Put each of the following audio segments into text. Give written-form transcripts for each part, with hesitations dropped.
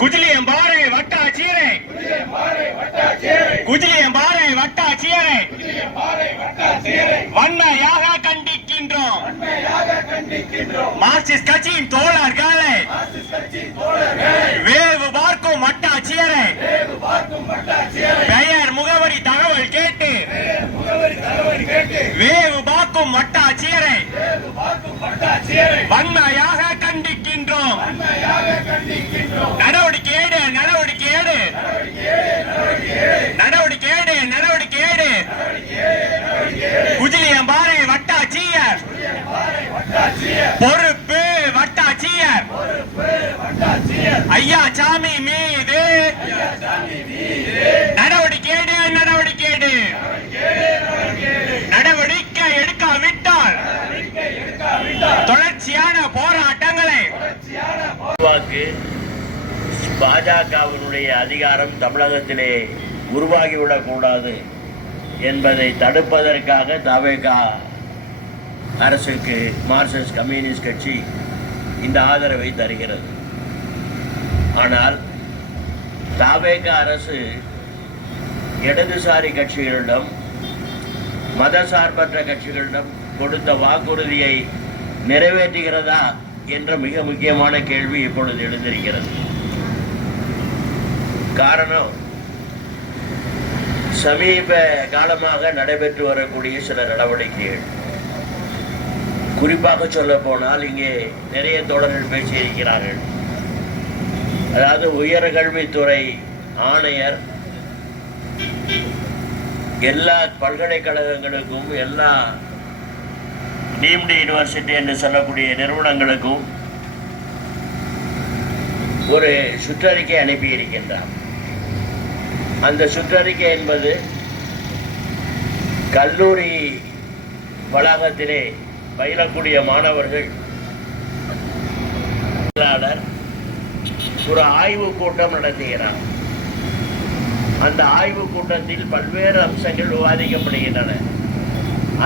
குஜிலியம்பாறை வட்டாட்சியரை குஜிலியம்பாறை வட்டாட்சியரை வன்மையாக கண்டிக்கின்றோம். மார்க்சிஸ்ட் கட்சியின் தோழர்களை வேவு பார்க்கும் வட்டாட்சியரை பெயர் முகவரி தகவல் கேட்டு வேவு பார்க்கும் வட்டாட்சியரை வன்மையாக கண்டிக்கின்றோம். நடவடிக்கை எடு, நடவடிக்கை எடு, நடவடிக்கை எடு, நடவடிக்கை எடு. குஜிலியம்பாறை வட்டாட்சியர் பொறுப்பு, வட்டாட்சியர் ஐயா சாமி மீது நடவடிக்கை எடு, நடவடிக்கை எடு. நடவடிக்கை எடுக்காவிட்டால் தொடர்ச்சியான போராட்டங்களை பாஜகவினுடைய அதிகாரம் தமிழகத்திலே உருவாகிவிடக் கூடாது என்பதை தடுப்பதற்காக தவேக அரசுக்கு மார்க்சிஸ்ட் கம்யூனிஸ்ட் கட்சி இந்த ஆதரவை தருகிறது. ஆனால் தவேக அரசு இடதுசாரி கட்சிகளிடம் மதசார்பற்ற கட்சிகளிடம் கொடுத்த வாக்குறுதியை நிறைவேற்றுகிறதா என்ற மிக முக்கியமான கேள்வி இப்பொழுது எழுந்திருக்கிறது. காரணம், சமீப காலமாக நடைபெற்று வரக்கூடிய சில நடவடிக்கைகள். குறிப்பாக சொல்ல போனால் இங்கே நிறைய தோழர்கள் பேசியிருக்கிறார்கள். அதாவது உயர்கல்வித்துறை ஆணையர் எல்லா பல்கலைக்கழகங்களுக்கும் எல்லா டீம்டு யூனிவர்சிட்டி என்று சொல்லக்கூடிய நிறுவனங்களுக்கும் ஒரு சுற்றறிக்கை அனுப்பியிருக்கின்றார். அந்த சுற்றறிக்கை என்பது கல்லூரி வளாகத்திலே பயிலக்கூடிய மாணவர்கள் ஒரு ஆய்வு கூட்டம் நடத்துகிறார். அந்த ஆய்வு கூட்டத்தில் பல்வேறு அம்சங்கள் விவாதிக்கப்படுகின்றன.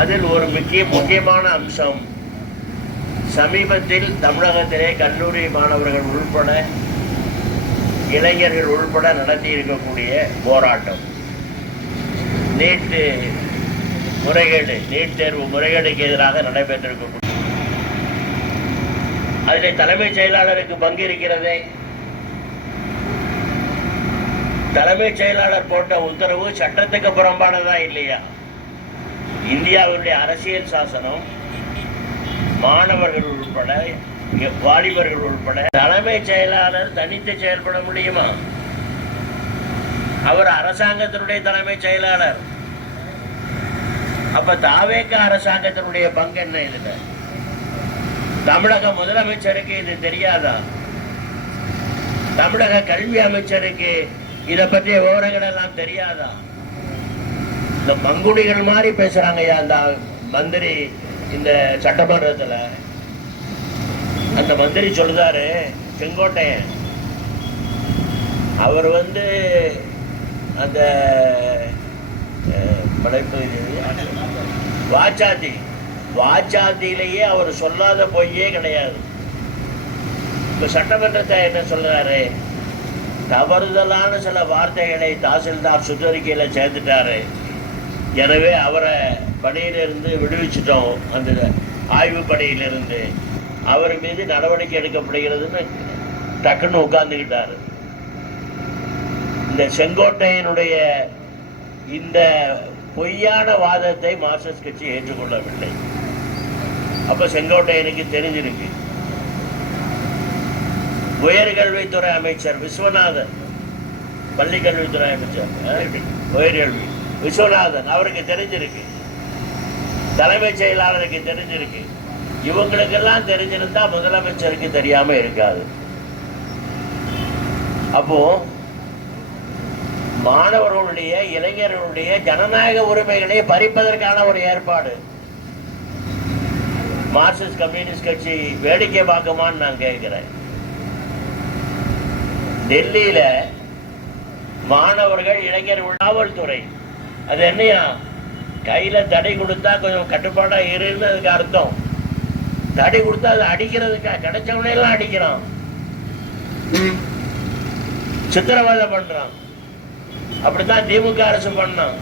அதில் ஒரு முக்கியமான அம்சம், சமீபத்தில் தமிழகத்திலே கல்லூரி மாணவர்கள் உள்பட இளைஞர்கள் உள்பட நடத்தி இருக்கக்கூடிய போராட்டம், நீட் முறைகேடு, நீட் தேர்வு முறைகேடுக்கு எதிராக நடைபெற்றிருக்கக்கூடிய, அதில் தலைமைச் செயலாளருக்கு பங்கு இருக்கிறதே. தலைமைச் செயலாளர் போட்ட உத்தரவு சட்டத்துக்கு புறம்பானதா இல்லையா? இந்தியாவுடைய அரசியல் சாசனம் மாணவர்கள் உள்பட வாலிபர்கள் உள்பட தலைமைச் செயலாளர் தனித்து செயல்பட முடியுமா? அவர் அரசாங்கத்தினுடைய தலைமைச் செயலாளர். அப்ப தாவேக அரசாங்கத்தினுடைய பங்கு என்ன இதுல? தமிழக முதலமைச்சருக்கு இது தெரியாதா? தமிழக கல்வி அமைச்சருக்கு இதை பற்றிய விவரங்கள் எல்லாம் தெரியாதா? இந்த மங்குடிகள் மாதிரி பேசுறாங்க அந்த மந்திரி. இந்த சட்டமன்றத்தில் அந்த மந்திரி சொல்றாரு, செங்கோட்டையன் அவர் அந்த வாச்சாத்திலேயே அவர் சொல்லாத பொய்யே கிடையாது. இப்ப சட்டமன்றத்தை என்ன சொல்றாரு, தவறுதலான சில வார்த்தைகளை தாசில்தார் சுற்றறிக்கையில சேர்த்துட்டாரு, எனவே அவரை பணியிலிருந்து விடுவிச்சிட்டோம், அந்த ஆய்வு பணியிலிருந்து அவர் மீது நடவடிக்கை எடுக்கப்படுகிறதுன்னு டக்குன்னு உட்கார்ந்துக்கிட்டாரு. இந்த செங்கோட்டையனுடைய இந்த பொய்யான வாதத்தை மார்க்சிஸ்ட் கட்சி ஏற்றுக்கொள்ளவில்லை. அப்ப செங்கோட்டையனுக்கு தெரிஞ்சிருக்கு. உயர்கல்வித்துறை அமைச்சர் விஸ்வநாதன், பள்ளிக்கல்வித்துறை அமைச்சர் உயர்கல்வி விஸ்வநாதன், அவருக்கு தெரிஞ்சிருக்கு, தலைமைச் செயலாளருக்கு தெரிஞ்சிருக்கு. இவங்களுக்கெல்லாம் தெரிஞ்சிருந்தா முதலமைச்சருக்கு தெரியாம இருக்காது. அப்போ மாணவர்களுடைய இளைஞர்களுடைய ஜனநாயக உரிமைகளை பறிப்பதற்கான ஒரு ஏற்பாடு மார்க்சிஸ்ட் கம்யூனிஸ்ட் கட்சி வேடிக்கை பார்க்குமான்னு நான் கேட்கிறேன். டெல்லியில மாணவர்கள் இளைஞர்கள் காவல்துறை அது என்னையா கையில தடை கொடுத்தா கொஞ்சம் கட்டுப்பாடா இருன்னு அதுக்கு அர்த்தம். தடை கொடுத்தா அது அடிக்கிறதுக்கா? கிடைச்சவனே எல்லாம் அடிக்கிறான். சித்திரவதை பண்றான். அப்படித்தான் திமுக அரசு பண்ணான்.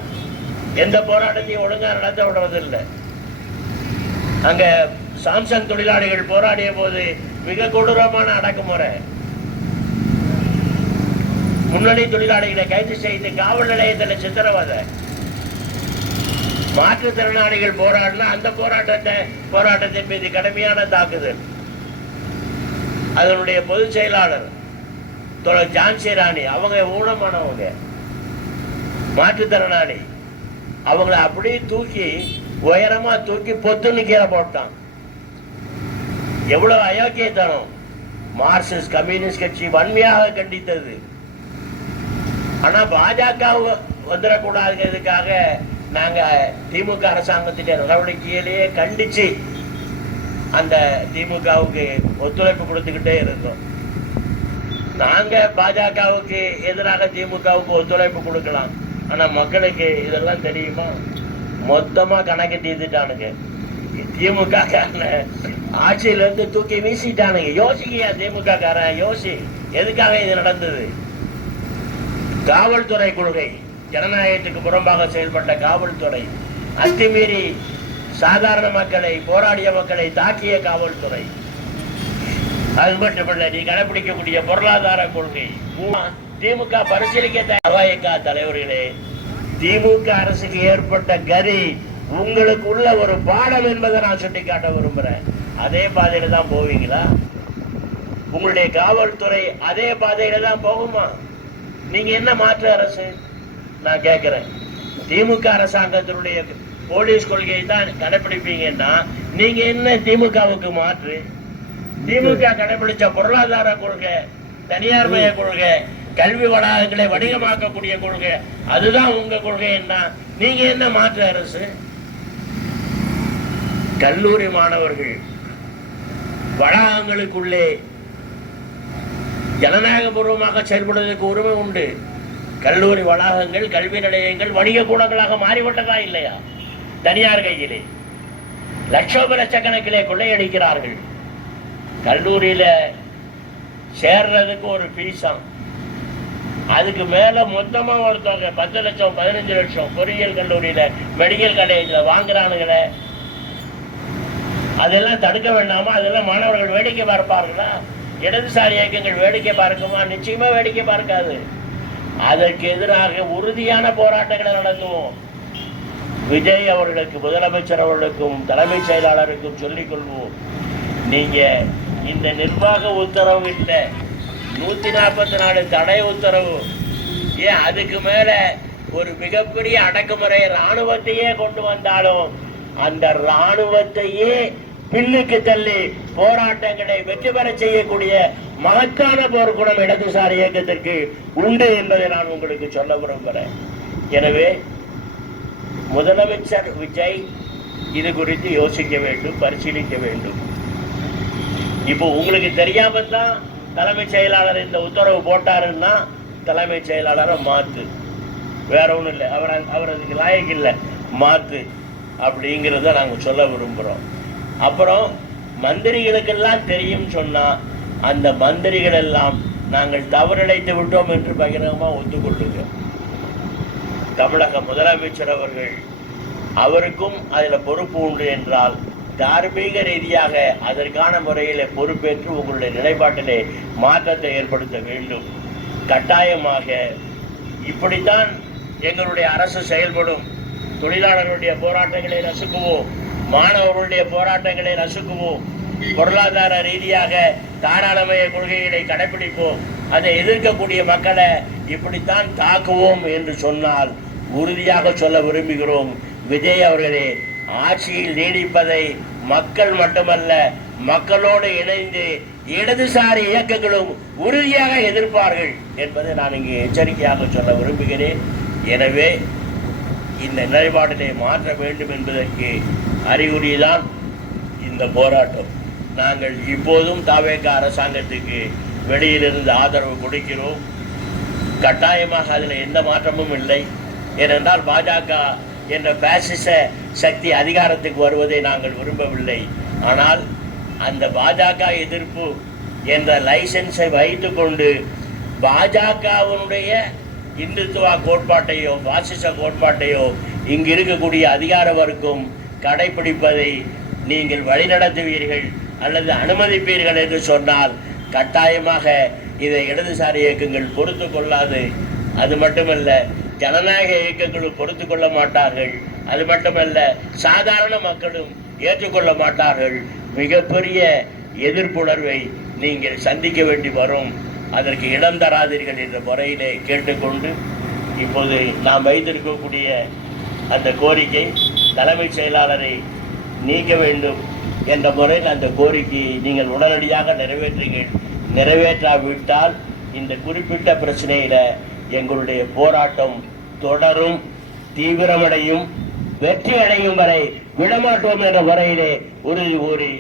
எந்த போராட்டத்தையும் ஒழுங்கா நடத்த விடுறதில்லை. அங்க சாம்சங் தொழிலாளிகள் போராடிய போது மிக கொடூரமான அடக்குமுறை. முன்னணி தொழிலாளிகளை கைது செய்து காவல் நிலையத்தில் சித்திரவதை. மாற்றுத்திறனாளிகள் போராடினா அந்த போராட்டத்தின் மீது கடுமையான தாக்குதல். அதனுடைய பொதுச் செயலாளர் ஜான்சி ராணி, அவங்க ஊனமானவங்க, மாற்றுத்திறனாளி, அவங்கள அப்படியே தூக்கி உயரமா தூக்கி பொத்துன்னு கீழே போட்டான். எவ்வளவு அயோக்கியத்தனம்! மார்க்சிஸ்ட் கம்யூனிஸ்ட் கட்சி வன்மையாக கண்டித்தது. ஆனா பாஜக வந்துடக்கூடாதுங்கிறதுக்காக நாங்க திமுக அரசாங்கத்தின் நடவடிக்கையிலேயே கண்டிச்சு அந்த திமுகவுக்கு ஒத்துழைப்பு கொடுத்துக்கிட்டே இருந்தோம். நாங்க பாஜகவுக்கு எதிராக திமுகவுக்கு ஒத்துழைப்பு கொடுக்கலாம். ஆனா மக்களுக்கு இதெல்லாம் தெரியுமா? மொத்தமா கணக்கு தீர்த்துட்டானுங்க. திமுக ஆட்சியில இருந்து தூக்கி வீசிட்டானுங்க. யோசிக்கையா திமுக காரன், யோசி எதுக்காக இது நடந்தது? காவல்துறை கொள்கை, ஜனநாயகத்துக்கு புறம்பாக செயல்பட்ட காவல்துறை, அத்துமீறி சாதாரண மக்களை, போராடிய மக்களை தாக்கிய காவல்துறை. அது மட்டுமல்ல, நீ கடைபிடிக்கக்கூடிய பொருளாதார கொள்கை. திமுக பரிசீலிக்க தலைவர்களே, திமுக அரசுக்கு ஏற்பட்ட கதி உங்களுக்கு உள்ள ஒரு பாடம் என்பதை நான் சுட்டிக்காட்ட விரும்புறேன். அதே பாதையில தான் போவீங்களா? உங்களுடைய காவல்துறை அதே பாதையில தான் போகுமா? நீங்க என்ன மாற்று அரசு? நான் கேட்கிறேன். திமுக அரசாங்கத்தினுடைய போலீஸ் கொள்கையை தான் கடைபிடிப்பீங்கன்னா நீங்க என்ன திமுகவுக்கு மாற்று? திமுக கடைபிடிச்ச பொருளாதார கொள்கை, தனியார் மய கொள்கை, கல்வி வளாகங்களை வணிகமாக்கக்கூடிய கொள்கை, அதுதான் உங்க கொள்கை. என்ன நீங்க என்ன மாற்று அரசு? கல்லூரி மாணவர்கள் வளாகங்களுக்குள்ளே ஜனநாயக பூர்வமாக செயல்படுவதற்கு உரிமை உண்டு. கல்லூரி வளாகங்கள், கல்வி நிலையங்கள் வணிக கூடங்களாக மாறிவிட்டதா இல்லையா? தனியார் கையிலே லட்சோப லட்சக்கணக்கிலே கொள்ளையடிக்கிறார்கள். கல்லூரியில சேர்றதுக்கு ஒரு பீஸாம், அதுக்கு மேல மொத்தமா ஒருத்தவங்க 10 லட்சம் 15 லட்சம் பொறியியல் கல்லூரியில, மெடிக்கல் காலேஜ்ல வாங்குறானுங்களே. அதெல்லாம் தடுக்க வேண்டாமா? அதெல்லாம் மாணவர்கள் வேடிக்கை பார்ப்பார்களா? இடதுசாரி இயக்கங்கள் வேடிக்கை பார்க்குமா? நிச்சயமா வேடிக்கை பார்க்காது. அதற்கு எதிராக உறுதியான போராட்டங்களை நடத்துவோம். விஜய் அவர்களுக்கு, முதலமைச்சர் அவர்களுக்கும், தலைமை செயலாளருக்கும் சொல்லிக் கொள்வோம், நீங்க இந்த நிர்வாக உத்தரவு இல்லை, 144 தடை உத்தரவு, ஏன் அதுக்கு மேல ஒரு மிகப்பெரிய அடக்குமுறை இராணுவத்தையே கொண்டு வந்தாலும் அந்த இராணுவத்தையே பின்னுக்கு தள்ளி போராட்டங்களை வெற்றி பெற செய்யக்கூடிய மகத்தான போர்க்குணம் இடதுசாரி இயக்கத்திற்கு உண்டு என்பதை நான் உங்களுக்கு சொல்ல விரும்புகிறேன். எனவே முதலமைச்சர் விஜய் இது குறித்து யோசிக்க வேண்டும், பரிசீலிக்க வேண்டும். இப்போ உங்களுக்கு தெரியாம தான் தலைமைச் செயலாளர் இந்த உத்தரவு போட்டாருன்னா தலைமை செயலாளரை மாத்து, வேற ஒன்றும் இல்லை. அவர் அதுக்கு லாயக்கு இல்லை, மாத்து அப்படிங்கிறத நாங்கள் சொல்ல விரும்புகிறோம். அப்புறம் மந்திரிகளுக்கெல்லாம் தெரியும் சொன்னா அந்த மந்திரிகள் எல்லாம் நாங்கள் தவறிழைத்து விட்டோம் என்று பகிரங்கமாக ஒத்துக்கொள்ளுங்க. தமிழக முதலமைச்சர் அவர்கள், அவருக்கும் அதில் பொறுப்பு உண்டு என்றால் தார்மீக ரீதியாக அதற்கான முறையில் பொறுப்பேற்று உங்களுடைய நிலைப்பாட்டிலே மாற்றத்தை ஏற்படுத்த வேண்டும். கட்டாயமாக இப்படித்தான் எங்களுடைய அரசு செயல்படும். தொழிலாளர்களுடைய போராட்டங்களை நசுக்குவோம், மாணவர்களுடைய போராட்டங்களை நசுக்குவோம், பொருளாதார ரீதியாக தாராளமய கொள்கைகளை கடைபிடிப்போம், அதை எதிர்க்கக்கூடிய மக்களை இப்படித்தான் தாக்குவோம் என்று சொன்னால் உறுதியாக சொல்ல விரும்புகிறோம். விஜய் அவர்களே, ஆட்சியில் நீடிப்பதை மக்கள் மட்டுமல்ல, மக்களோடு இணைந்து இடதுசாரி இயக்கங்களும் உறுதியாக எதிர்ப்பார்கள் என்பதை நான் இங்கே எச்சரிக்கையாக சொல்ல விரும்புகிறேன். எனவே இந்த நிலைப்பாட்டினை மாற்ற வேண்டும் என்பதற்கு அறிகுறிதான் இந்த போராட்டம். நாங்கள் இப்போதும் தாவேக அரசாங்கத்துக்கு வெளியிலிருந்து ஆதரவு கொடுக்கிறோம். கட்டாயமாக அதில் எந்த மாற்றமும் இல்லை. ஏனென்றால் பாஜக என்ற பாசிச சக்தி அதிகாரத்துக்கு வருவதை நாங்கள் விரும்பவில்லை. ஆனால் அந்த பாஜக எதிர்ப்பு என்ற லைசன்ஸை வைத்து கொண்டு பாஜகவினுடைய இந்துத்துவ கோட்பாட்டையோ பாசிச கோட்பாட்டையோ இங்கு இருக்கக்கூடிய அதிகார வர்க்கம் கடைபிடிப்பதை நீங்கள் வழிநடத்துவீர்கள் அல்லது அனுமதிப்பீர்கள் என்று சொன்னால் கட்டாயமாக இதை இடதுசாரி இயக்கங்கள் பொறுத்து கொள்ளாது. அது மட்டுமல்ல, ஜனநாயக இயக்கங்களும் பொறுத்து கொள்ள மாட்டார்கள். அது மட்டுமல்ல, சாதாரண மக்களும் ஏற்றுக்கொள்ள மாட்டார்கள். மிகப்பெரிய எதிர்ப்புணர்வை நீங்கள் சந்திக்க வேண்டி வரும். அதற்கு இடம் தராதீர்கள் என்ற முறையிலே கேட்டுக்கொண்டு, இப்போது நாம் வைத்திருக்கக்கூடிய அந்த கோரிக்கை தலைமைச் செயலாளரை நீக்க வேண்டும் என்ற முறையில் அந்த கோரிக்கையை நீங்கள் உடனடியாக நிறைவேற்றுங்கள். நிறைவேற்றாவிட்டால் இந்த குறிப்பிட்ட பிரச்சனையில எங்களுடைய போராட்டம் தொடரும், தீவிரமடையும், வெற்றி அடையும் வரை விடமாட்டோம் என்ற முறையிலே உறுதி கூறி